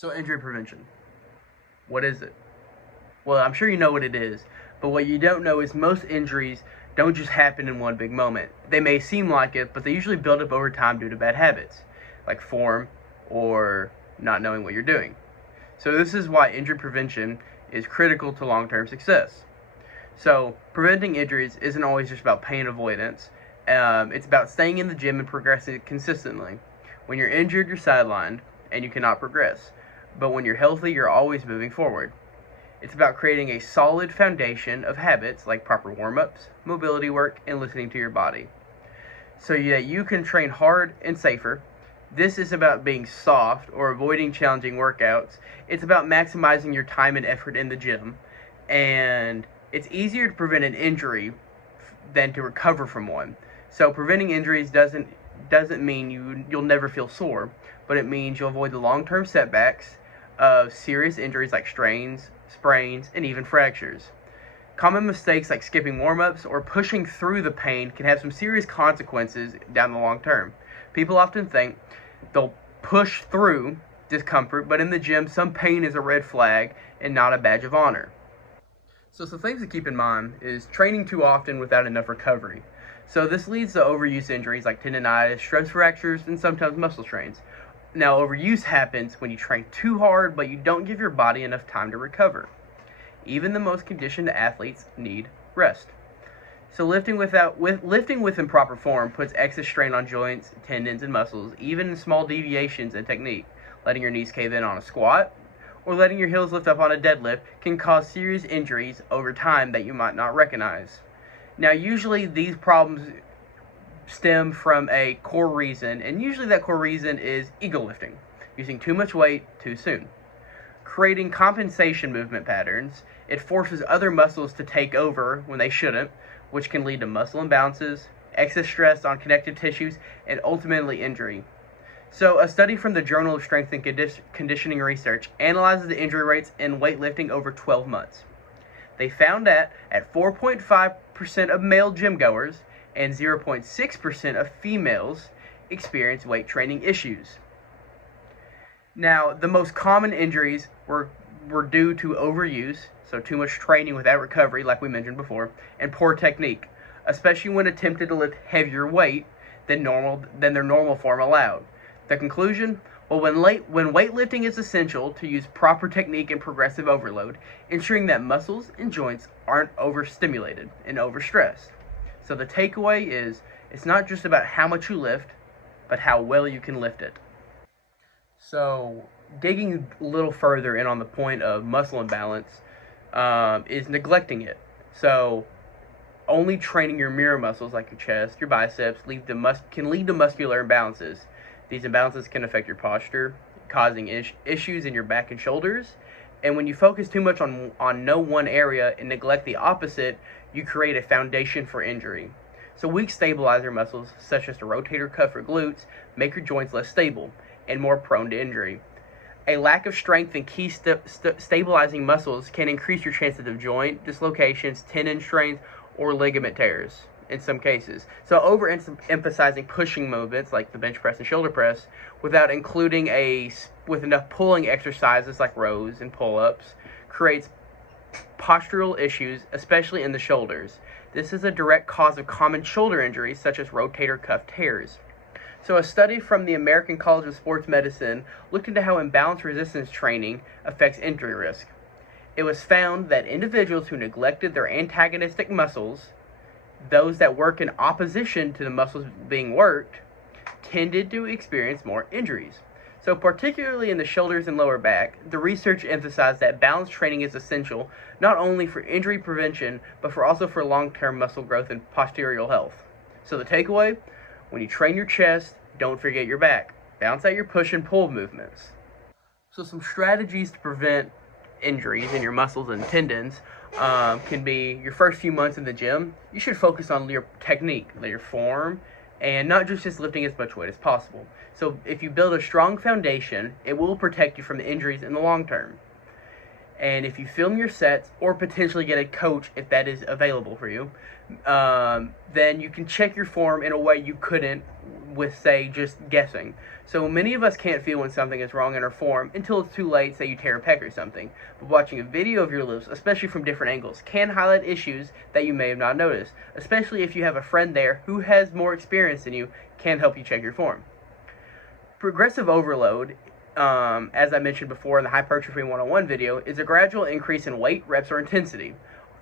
So injury prevention, what is it? Well, I'm sure you know what it is, but what you don't know is most injuries don't just happen in one big moment. They may seem like it, but they usually build up over time due to bad habits, like form or not knowing what you're doing. So this is why injury prevention is critical to long-term success. So preventing injuries isn't always just about pain avoidance. It's about staying in the gym and progressing consistently. When you're injured, you're sidelined and you cannot progress. But when you're healthy, you're always moving forward. It's about creating a solid foundation of habits like proper warm-ups, mobility work, and listening to your body, so that you can train hard and safer. This is about being soft or avoiding challenging workouts. It's about maximizing your time and effort in the gym. And it's easier to prevent an injury than to recover from one. So preventing injuries doesn't mean you'll never feel sore, but it means you'll avoid the long-term setbacks of serious injuries like strains, sprains, and even fractures. Common mistakes like skipping warm-ups or pushing through the pain can have some serious consequences down the long term. People often think they'll push through discomfort, but in the gym, some pain is a red flag and not a badge of honor. So some things to keep in mind is training too often without enough recovery. So this leads to overuse injuries like tendonitis, stress fractures, and sometimes muscle strains. Now, overuse happens when you train too hard, but you don't give your body enough time to recover. Even the most conditioned athletes need rest. So lifting with improper form puts excess strain on joints, tendons, and muscles, even in small deviations in technique. Letting your knees cave in on a squat or letting your heels lift up on a deadlift can cause serious injuries over time that you might not recognize. Now, usually these problems stem from a core reason, and usually that core reason is ego lifting, using too much weight too soon. Creating compensation movement patterns, it forces other muscles to take over when they shouldn't, which can lead to muscle imbalances, excess stress on connective tissues, and ultimately injury. So a study from the Journal of Strength and Conditioning Research analyzes the injury rates in weightlifting over 12 months. They found that at 4.5% of male gym goers and 0.6% of females experience weight training issues. Now, the most common injuries were due to overuse, so too much training without recovery, like we mentioned before, and poor technique, especially when attempted to lift heavier weight than their normal form allowed. The conclusion? Well, when weightlifting is essential to use proper technique and progressive overload, ensuring that muscles and joints aren't overstimulated and overstressed. So the takeaway is, it's not just about how much you lift, but how well you can lift it. So digging a little further in on the point of muscle imbalance is neglecting it. So only training your mirror muscles like your chest, your biceps, can lead to muscular imbalances. These imbalances can affect your posture, causing issues in your back and shoulders. And when you focus too much on no one area and neglect the opposite, you create a foundation for injury. So weak stabilizer muscles, such as the rotator cuff or glutes, make your joints less stable and more prone to injury. A lack of strength in key stabilizing muscles can increase your chances of joint dislocations, tendon strains, or ligament tears in some cases. So overemphasizing pushing movements like the bench press and shoulder press without including with enough pulling exercises like rows and pull-ups creates postural issues, especially in the shoulders. This is a direct cause of common shoulder injuries such as rotator cuff tears. So a study from the American College of Sports Medicine looked into how imbalance resistance training affects injury risk. It was found that individuals who neglected their antagonistic muscles, those that work in opposition to the muscles being worked, tended to experience more injuries. So particularly in the shoulders and lower back, the research emphasized that balance training is essential not only for injury prevention, but also for long-term muscle growth and postural health. So the takeaway, when you train your chest, don't forget your back. Balance out your push and pull movements. So some strategies to prevent injuries in your muscles and tendons can be your first few months in the gym. You should focus on your technique, your form, and not just lifting as much weight as possible. So if you build a strong foundation, it will protect you from the injuries in the long term. And if you film your sets or potentially get a coach if that is available for you, then you can check your form in a way you couldn't with, say, just guessing. So many of us can't feel when something is wrong in our form until it's too late, say you tear a pec or something. But watching a video of your lifts, especially from different angles, can highlight issues that you may have not noticed, especially if you have a friend there who has more experience than you, can help you check your form. Progressive overload, as I mentioned before in the Hypertrophy 101 video, is a gradual increase in weight, reps, or intensity.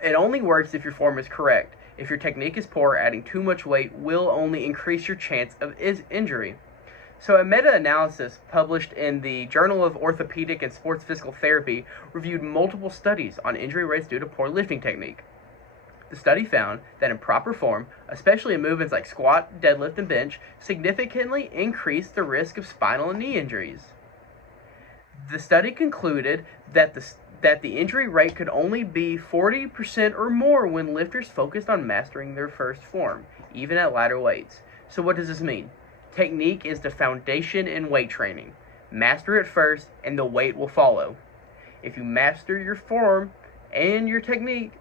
It only works if your form is correct. If your technique is poor, adding too much weight will only increase your chance of injury. So a meta-analysis published in the Journal of Orthopedic and Sports Physical Therapy reviewed multiple studies on injury rates due to poor lifting technique. The study found that improper form, especially in movements like squat, deadlift, and bench, significantly increased the risk of spinal and knee injuries. The study concluded that the injury rate could only be 40% or more when lifters focused on mastering their first form, even at lighter weights. So what does this mean? Technique is the foundation in weight training. Master it first, and the weight will follow. If you master your form and your technique,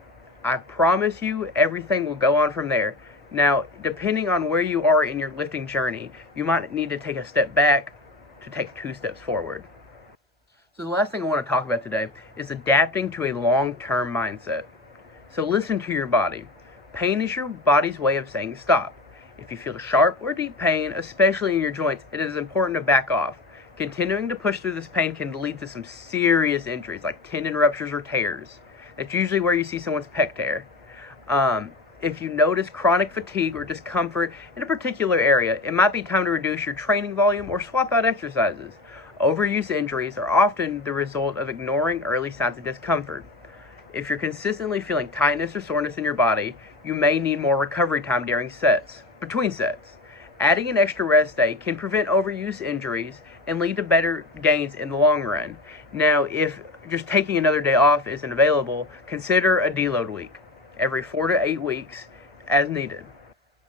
I promise you everything will go on from there. Now, depending on where you are in your lifting journey, you might need to take a step back to take 2 steps forward. So the last thing I want to talk about today is adapting to a long-term mindset. So listen to your body. Pain is your body's way of saying stop. If you feel sharp or deep pain, especially in your joints, it is important to back off. Continuing to push through this pain can lead to some serious injuries like tendon ruptures or tears. That's usually where you see someone's pec tear. If you notice chronic fatigue or discomfort in a particular area, it might be time to reduce your training volume or swap out exercises. Overuse injuries are often the result of ignoring early signs of discomfort. If you're consistently feeling tightness or soreness in your body, you may need more recovery time between sets. Adding an extra rest day can prevent overuse injuries and lead to better gains in the long run. Now, if just taking another day off isn't available, consider a deload week, every 4 to 8 weeks as needed.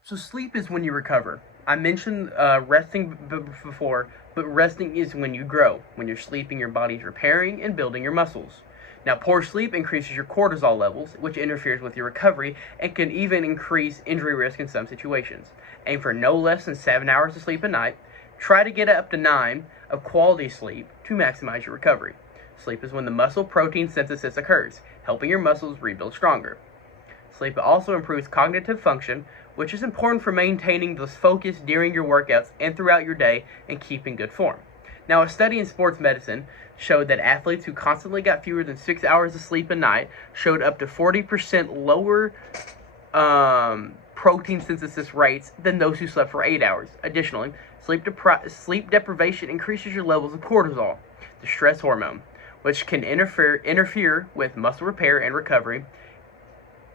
So sleep is when you recover. I mentioned resting before, but resting is when you grow. When you're sleeping, your body's repairing and building your muscles. Now, poor sleep increases your cortisol levels, which interferes with your recovery and can even increase injury risk in some situations. Aim for no less than 7 hours of sleep a night. Try to get up to 9 of quality sleep to maximize your recovery. Sleep is when the muscle protein synthesis occurs, helping your muscles rebuild stronger. Sleep also improves cognitive function, which is important for maintaining this focus during your workouts and throughout your day and keeping good form. Now, a study in sports medicine showed that athletes who constantly got fewer than 6 hours of sleep a night showed up to 40% lower protein synthesis rates than those who slept for 8 hours. Additionally, sleep deprivation increases your levels of cortisol, the stress hormone, which can interfere with muscle repair and recovery,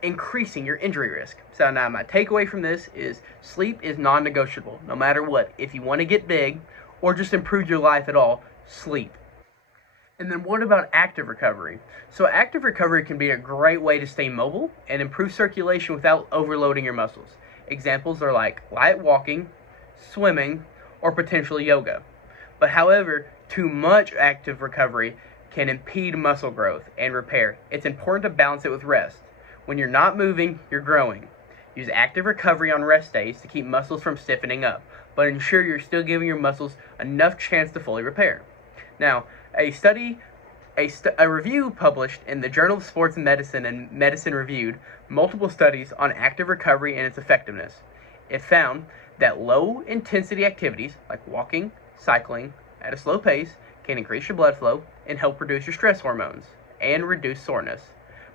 increasing your injury risk. So now my takeaway from this is sleep is non-negotiable, no matter what. If you want to get big or just improve your life at all, sleep. And then what about active recovery? So active recovery can be a great way to stay mobile and improve circulation without overloading your muscles. Examples are like light walking, swimming, or potentially yoga. But however, too much active recovery can impede muscle growth and repair. It's important to balance it with rest. When you're not moving, you're growing. Use active recovery on rest days to keep muscles from stiffening up, but ensure you're still giving your muscles enough chance to fully repair. Now, a review published in the Journal of Sports Medicine and Medicine Reviewed multiple studies on active recovery and its effectiveness. It found that low-intensity activities like walking, cycling at a slow pace can increase your blood flow and help reduce your stress hormones and reduce soreness.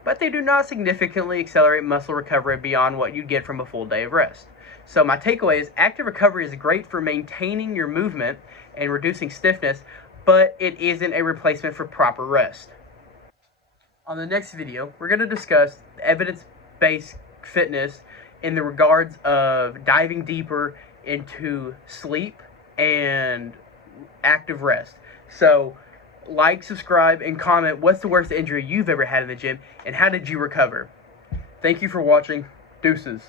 But they do not significantly accelerate muscle recovery beyond what you get from a full day of rest. So my takeaway is active recovery is great for maintaining your movement and reducing stiffness, but it isn't a replacement for proper rest. On the next video, we're going to discuss evidence-based fitness in the regards of diving deeper into sleep and active rest. So like, subscribe, and comment what's the worst injury you've ever had in the gym and how did you recover. Thank you for watching. Deuces.